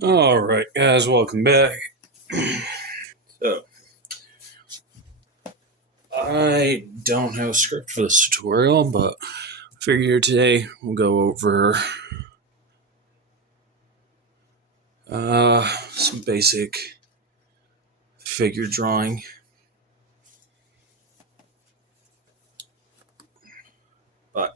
All right, guys, welcome back. So, I don't have a script for this tutorial, but I figure today we'll go over some basic figure drawing. But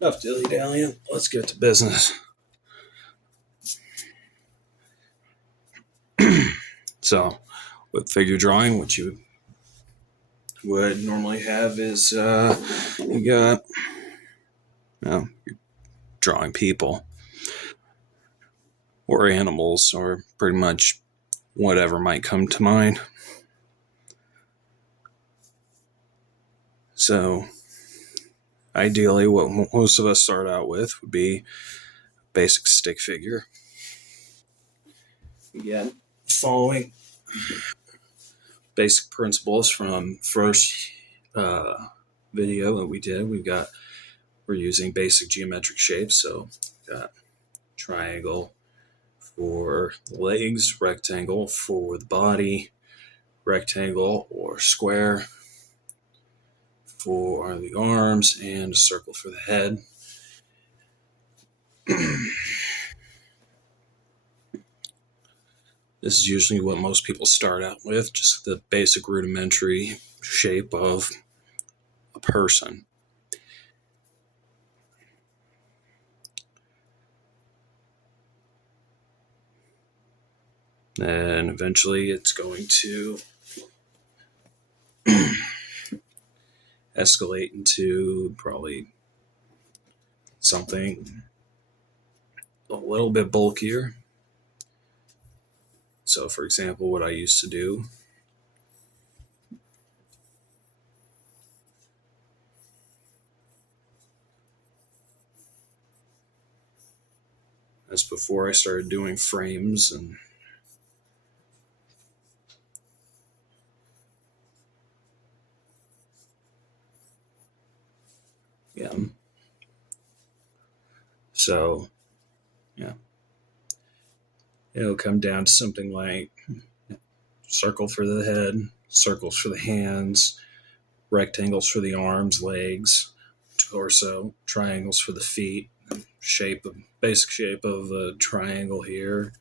enough dilly-dallying, let's get to business. So, with figure drawing, what you would normally have is you got, you're drawing people or animals or pretty much whatever might come to mind. So, ideally, what most of us start out with would be basic stick figure. Again, following basic principles from first video that we did, we're using basic geometric shapes. So, got triangle for the legs, rectangle for the body, rectangle or square for the arms, and a circle for the head. This is usually what most people start out with, just the basic rudimentary shape of a person. And eventually it's going to escalate into probably something a little bit bulkier. So, for example, what I used to do is before I started doing frames and yeah. So, yeah. It'll come down to something like circle for the head, circles for the hands, rectangles for the arms, legs, torso, triangles for the feet, basic shape of a triangle here.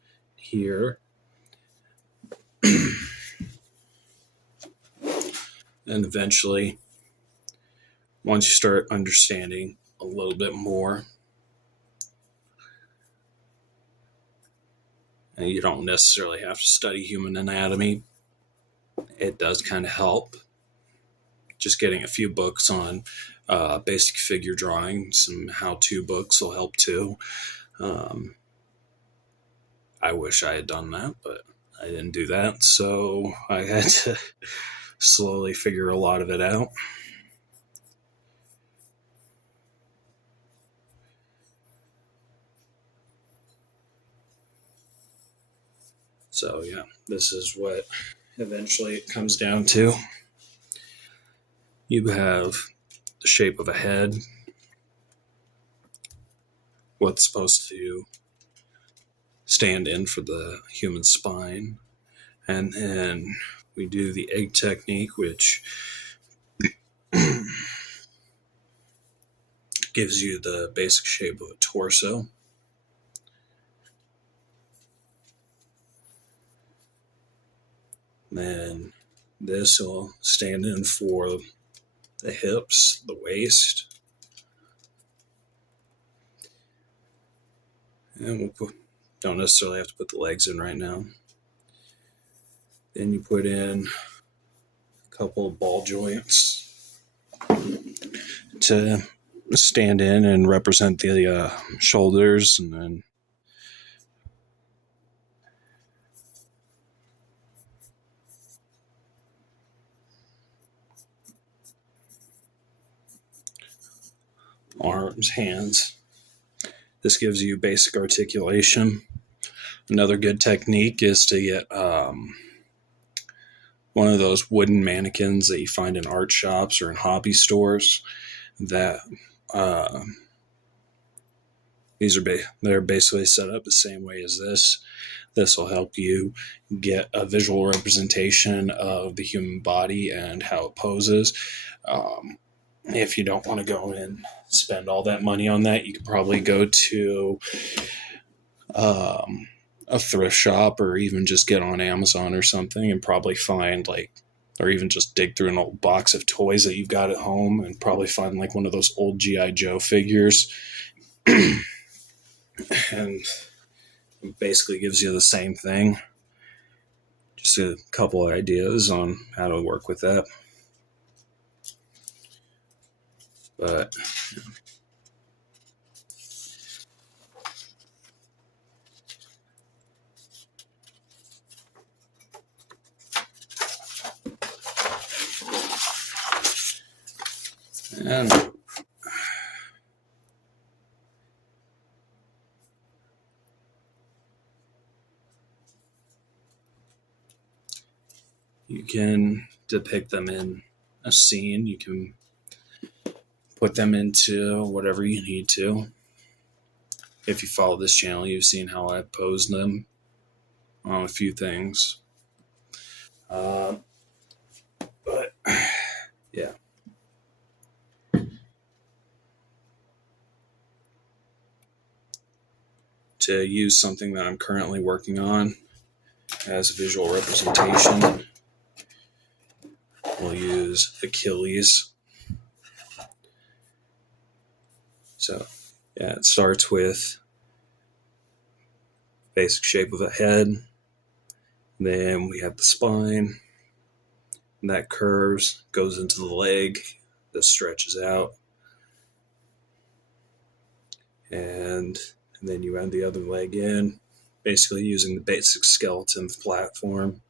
And eventually, once you start understanding a little bit more, and you don't necessarily have to study human anatomy, it does kind of help. Just getting a few books on basic figure drawing, some how-to books will help too. I wish I had done that, but I didn't do that, so I had to slowly figure a lot of it out. So yeah, this is what eventually it comes down to. You have the shape of a head, what's supposed to stand in for the human spine, and then we do the egg technique, which gives you the basic shape of a torso. Then this will stand in for the hips, the waist, and don't necessarily have to put the legs in right now. Then you put in a couple of ball joints to stand in and represent the shoulders, and then arms, hands. This gives you basic articulation. Another good technique is to get one of those wooden mannequins that you find in art shops or in hobby stores that They're basically set up the same way as this. This will help you get a visual representation of the human body and how it poses. If you don't want to go and spend all that money on that, you could probably go to a thrift shop, or even just get on Amazon or something and probably find or even just dig through an old box of toys that you've got at home and probably find like one of those old G.I. Joe figures. And it basically gives you the same thing. Just a couple of ideas on how to work with that. But and you can depict them in a scene. You can put them into whatever you need to. If you follow this channel, you've seen how I pose them on a few things. But yeah. To use something that I'm currently working on as a visual representation, we'll use Achilles. So yeah, it starts with basic shape of a head. Then we have the spine. That curves, goes into the leg, that stretches out. And then you add the other leg in, basically using the basic skeleton platform.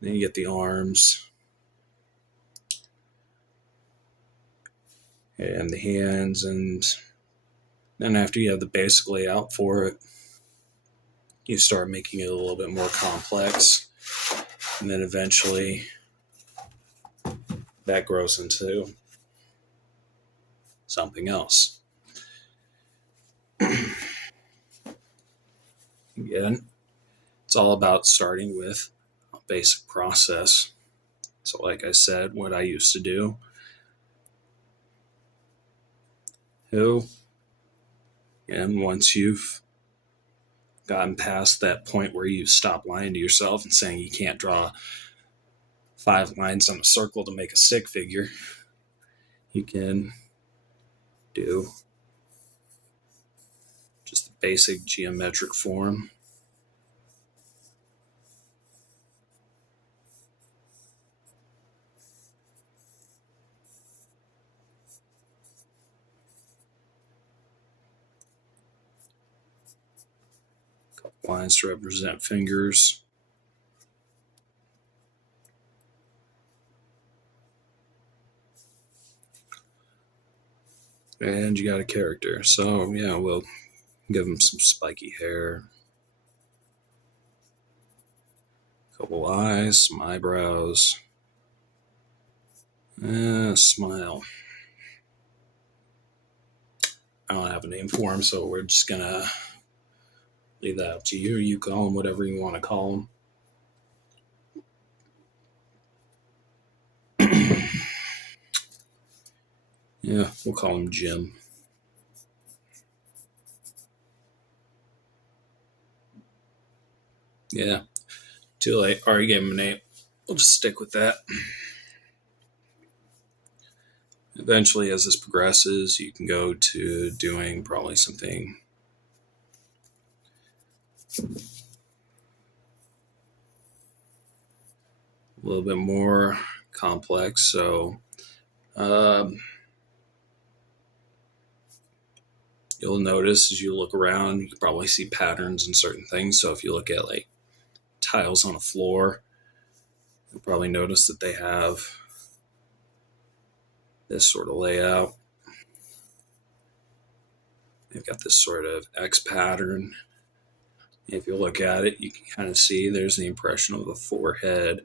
Then you get the arms and the hands, and then after you have the basic layout for it, you start making it a little bit more complex, and then eventually that grows into something else. Again, it's all about starting with a basic process. So like I said, what I used to do, and once you've gotten past that point where you stop lying to yourself and saying you can't draw 5 lines on a circle to make a stick figure, you can do just the basic geometric form. Lines to represent fingers. And you got a character. So yeah, we'll give him some spiky hair, a couple eyes, some eyebrows, and a smile. I don't have a name for him, so we're just gonna leave that up to you. You call him whatever you want to call him. Yeah, we'll call him Jim. Yeah, too late. Already gave him a name. We'll just stick with that. Eventually, as this progresses, you can go to doing probably something a little bit more complex. So you'll notice as you look around, you can probably see patterns in certain things. So if you look at like tiles on a floor, you'll probably notice that they have this sort of layout. They've got this sort of X pattern. If you look at it, you can kind of see there's the impression of a forehead,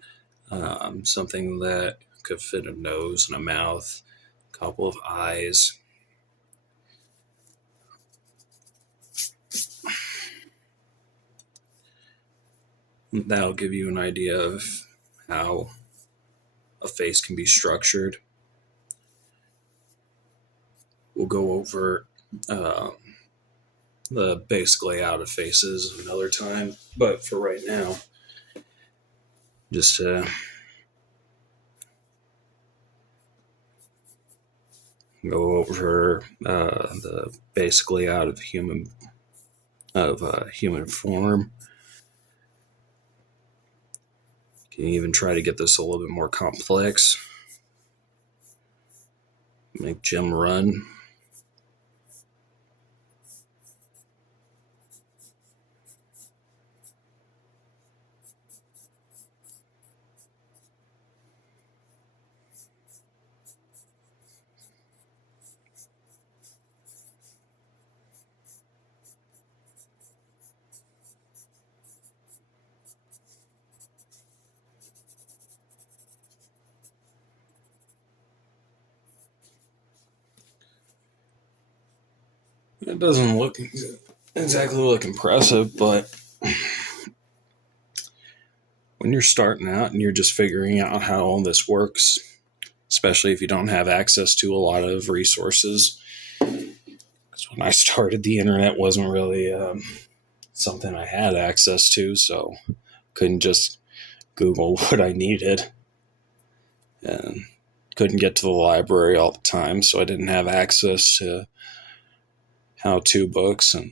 something that could fit a nose and a mouth, a couple of eyes. That'll give you an idea of how a face can be structured. We'll go over uh, the basic layout of faces another time, but for right now, just to go over the basic layout of human form. Can even try to get this a little bit more complex. Make Jim run. It doesn't look exactly look impressive, but when you're starting out and you're just figuring out how all this works, especially if you don't have access to a lot of resources, because when I started, the internet wasn't really something I had access to, so couldn't just Google what I needed, and couldn't get to the library all the time, so I didn't have access to how-to books, and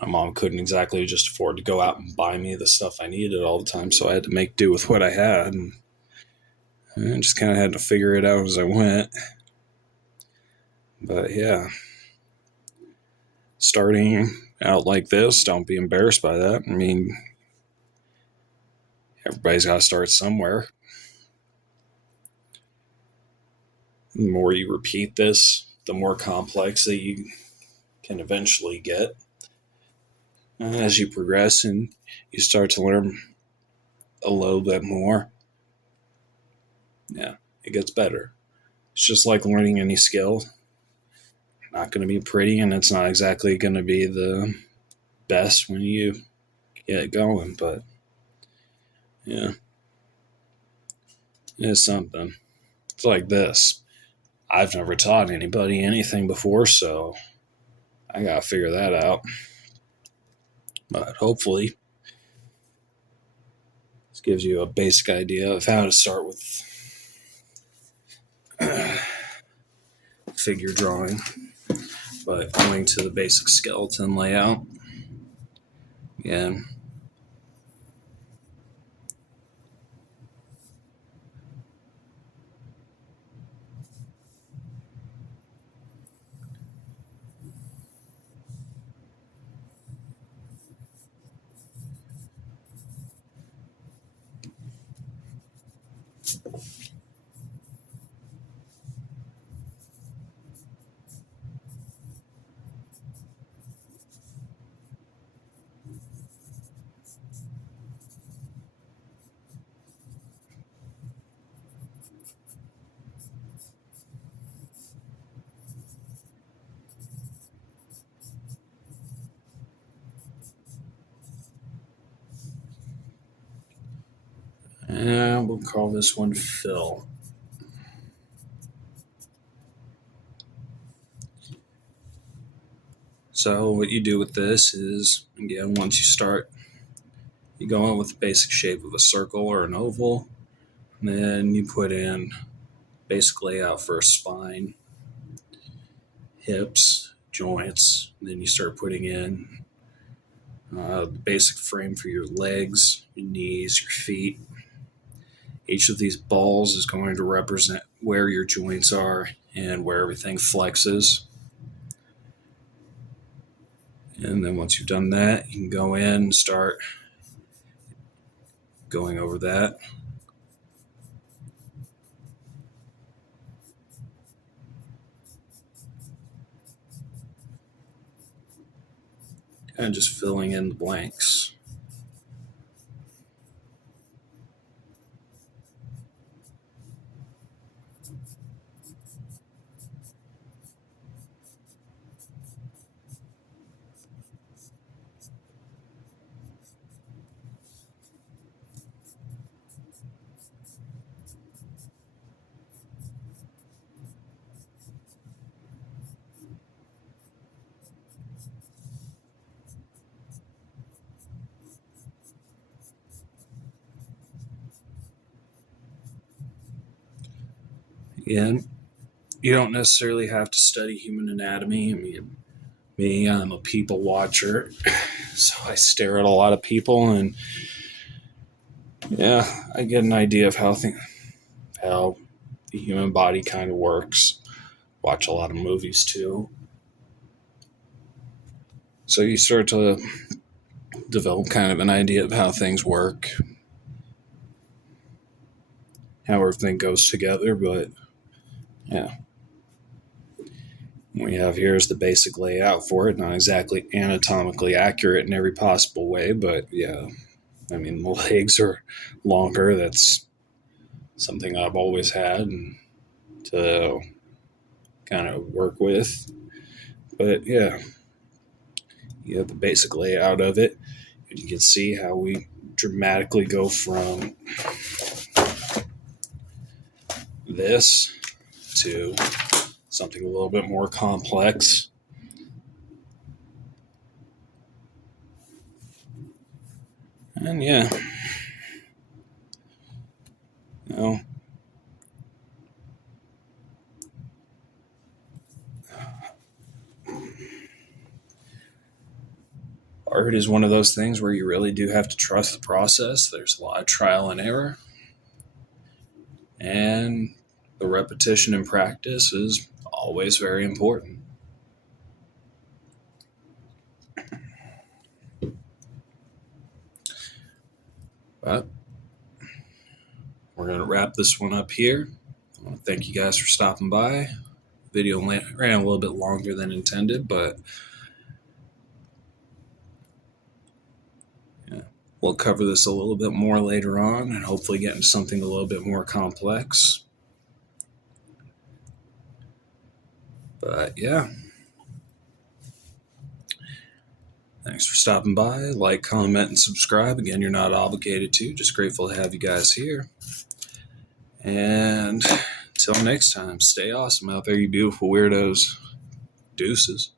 my mom couldn't exactly just afford to go out and buy me the stuff I needed all the time, so I had to make do with what I had, and I just kind of had to figure it out as I went. But yeah, starting out like this, don't be embarrassed by that. I mean, everybody's got to start somewhere. The more you repeat this, the more complex that you can eventually get. As you progress and you start to learn a little bit more, yeah, it gets better. It's just like learning any skill. Not going to be pretty, and it's not exactly going to be the best when you get going, but yeah, it's something. It's like this. I've never taught anybody anything before, so I got to figure that out. But hopefully, this gives you a basic idea of how to start with figure drawing. But going to the basic skeleton layout, yeah. And we'll call this one Phil. So what you do with this is, again, once you start, you go in with the basic shape of a circle or an oval, and then you put in basic layout for a spine, hips, joints, and then you start putting in the basic frame for your legs, your knees, your feet. Each of these balls is going to represent where your joints are and where everything flexes. And then once you've done that, you can go in and start going over that. And just filling in the blanks. And you don't necessarily have to study human anatomy. I mean, me, I'm a people watcher, so I stare at a lot of people, and yeah, I get an idea of how the human body kind of works. Watch a lot of movies too, so you start to develop kind of an idea of how things work, how everything goes together. But yeah, what we have here is the basic layout for it. Not exactly anatomically accurate in every possible way, but yeah, I mean, the legs are longer. That's something I've always had and to kind of work with. But yeah, you have the basic layout of it, and you can see how we dramatically go from this to something a little bit more complex. And yeah, you know, art is one of those things where you really do have to trust the process. There's a lot of trial and error, and the repetition and practice is always very important. But we're going to wrap this one up here. I want to thank you guys for stopping by. Video ran a little bit longer than intended, but yeah, we'll cover this a little bit more later on and hopefully get into something a little bit more complex. But yeah, thanks for stopping by. Like, comment, and subscribe. Again, you're not obligated to. Just grateful to have you guys here. And until next time, stay awesome out there, you beautiful weirdos. Deuces.